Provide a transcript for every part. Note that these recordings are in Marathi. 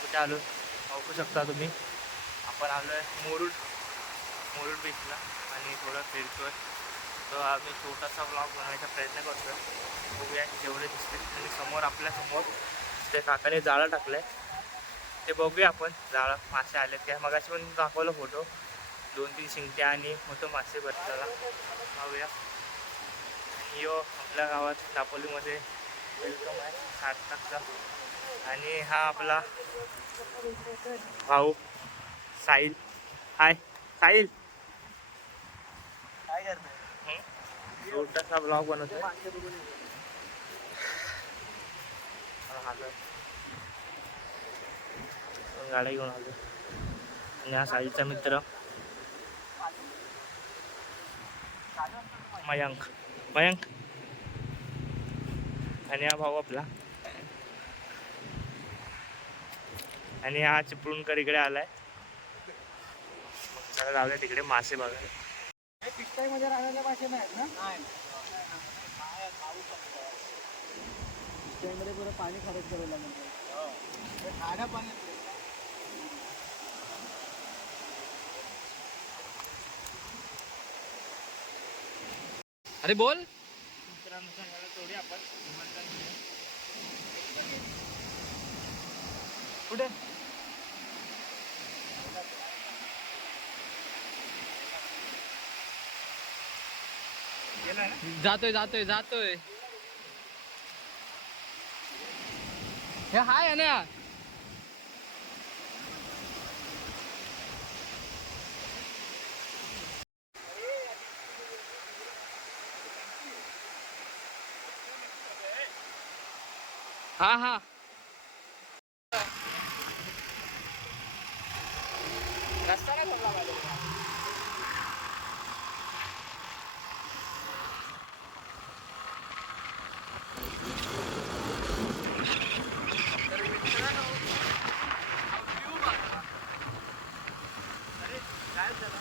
कुठे आलो बघू शकता तुम्ही. आपण आलो आहे मुरुड बीचला आणि थोडं फिरतोय. तो आम्ही छोटासा ब्लॉग बनवायचा प्रयत्न करतोय. बघूया जेवढे दिसते. आणि समोर आपल्यासमोर ते काकाने जाळं टाकलं आहे, ते बघूया आपण. जाळं मासे आले त्या मगाशी पण दाखवलं फोटो. 2-3 शिंगट्या आणि मोठं मासे बसलेला पाहूया. आणि यो आपल्या गावात दापोलीमध्ये वेलकम आहे सार्थकचा. आणि हा आपला भाऊ साहिल. हाय साहिल, काय करतोय? छोटासा ब्लॉग बनवतोय. गाड्या घेऊन आलो. आणि हा साहिलचा मित्र मयांक. आणि हा भाऊ आपला. आणि हा चिपळूणकर इकडे आलाय. मग चला जाऊया तिकडे मासे बघायला. मध्ये राहणाऱ्या मासे नाहीत ना? मध्ये पुरं पाणी खरेच करायला लागेल. खाऱ्या पाण्यात अरे बोल. मित्रांनुसार याला थोडी आपण कुठे? गेला ना. जातोय. हे हाय ना. हा रस्ता नाही सोडला पाहिजे. तर मित्रांनो, अरे काय झालं.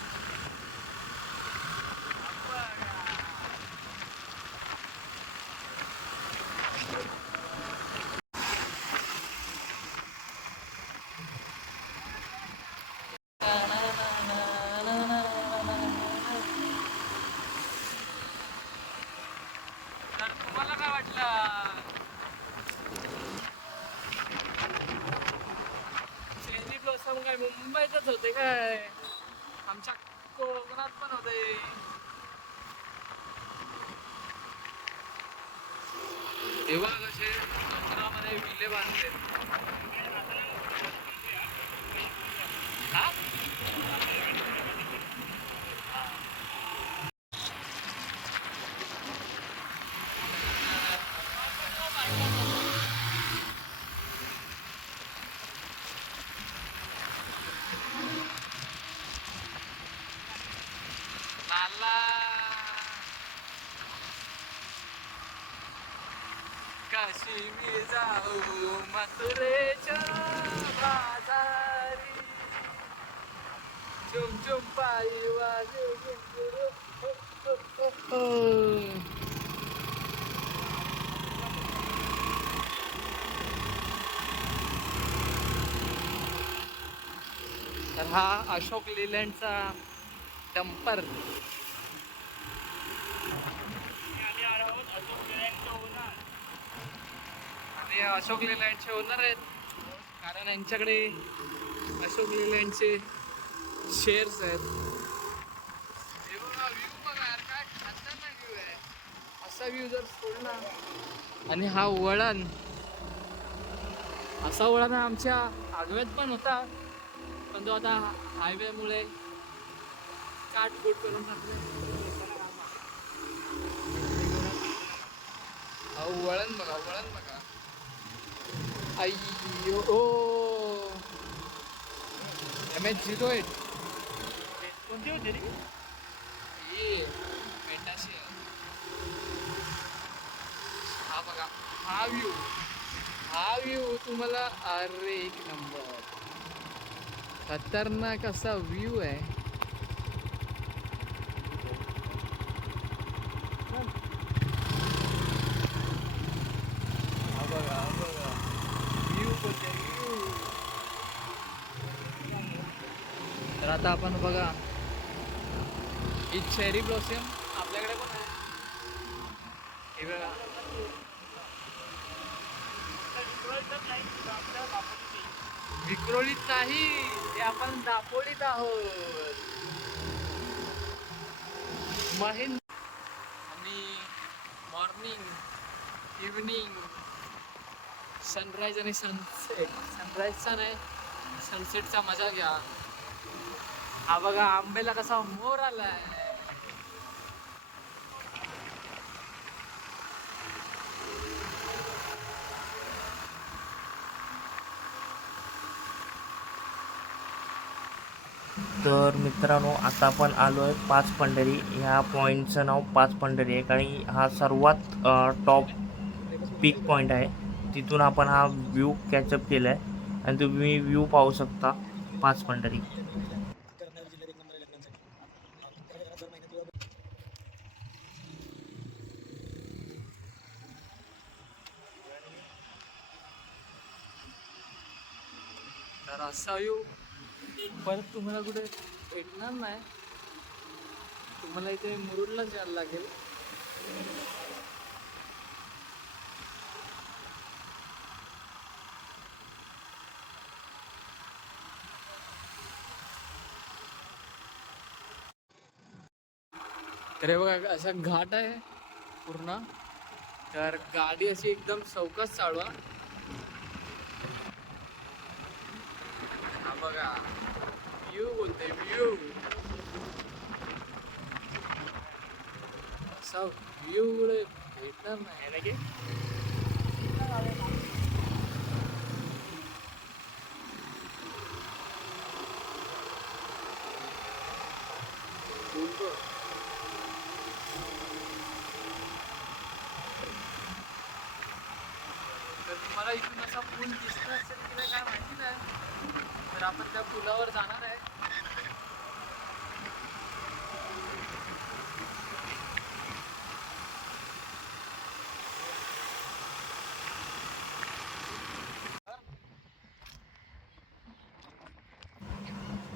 तर तुम्हाला काय वाटलं? चेरी ब्लॉसम काय मुंबईतच होते काय? आमच्या कोकणात पण होते. तेव्हा कसे डोंगरामध्ये विले बांधले. हा? लाला काशी मी जाऊ मथुरेच्या बाजारी, चुम चुम पायी वाजू घुंगरू. तर हा अशोक लेलँडचा डंपर. आणि अशोक लेलँडचे ओनर आहेत, कारण यांच्याकडे अशोक लेलँडचे शेअर्स आहेत. हे बघा व्ह्यू बघा यार, काय खतरनाक व्ह्यू आहे. असा व्ह्यू जर सोडला. आणि हा वळण, असा वळण आमच्या आगव्यात पण होता, पण तो आता हायवेमुळे काटकूट करून टाकले. वळण बघा. अय्यो MH08 कोणती होती रे? ये मेटाशी. हा बघा, हा व्ह्यू तुम्हाला, अरे एक नंबर खतरनाक असा व्ह्यू आहे. हा बघा व्ह्यू. तर आता आपण बघा ही चेरी ब्लॉसम आपल्याकडे पण आहे. हे बघा विक्रोळीत नाही, हे आपण दापोलीत आहोत. महिंद आणि मॉर्निंग इव्हनिंग सनराईज आणि सनसेट, सनराईजचा नाही सनसेटचा मजा घ्या. हा बघा आंब्याला कसा मोर आलाय. तर मित्रांनो आता आपण आलो आहे पाच पंढरी. ह्या पॉईंटचं नाव पाच पंढरी आहे कारण हा सर्वात टॉप पीक पॉईंट आहे. तिथून आपण हा व्ह्यू कॅचअप केला आहे आणि तुम्ही व्ह्यू पाहू शकता पाच पंढरी. तर असा व्ह्यू परत तुम्हाला कुठे भेटणार नाही. तुम्हाला इथे मुरुडलाच यायला लागेल. तर हे बघा असा घाट आहे पूर्ण. तर गाडी अशी एकदम चौकात चालवा. हा बघा व्ह्यू बोलते व्ह्यू. असा व्ह्यू कुठे भेटणार नाही ना की. तर तुम्हाला इथून असा पूल दिसला असेल की नाही काय माहिती नाही. तर आपण त्या पुलावर जाणार आहे.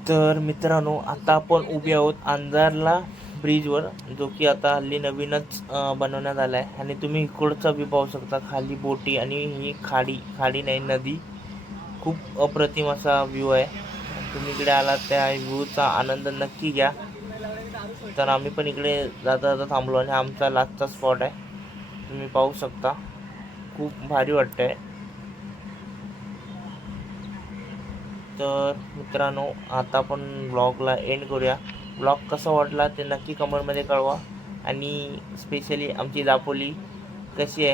तर मित्रांनो आता आपण उभे आहोत अंधारला ब्रिजवर, जो की आता हल्ली नवीनच बनवण्यात आला आहे. आणि तुम्ही इकडचा व्ह्यू पाहू शकता, खाली बोटी आणि ही खाडी नाही नदी. खूप अप्रतिम असा व्ह्यू आहे. तुम्ही इकडे आलात त्या व्ह्यूचा आनंद नक्की घ्या. तर आम्ही पण इकडे जाता जाता थांबलो आणि आमचा लास्टचा स्पॉट आहे. तुम्ही पाहू शकता खूप भारी वाटतंय. तर मित्रांनो आता आपण ब्लॉगला एंड करूया. ब्लॉग कसा वाटला ते नक्की कमेंटमध्ये कळवा. आणि स्पेशली आमची दापोली कशी आहे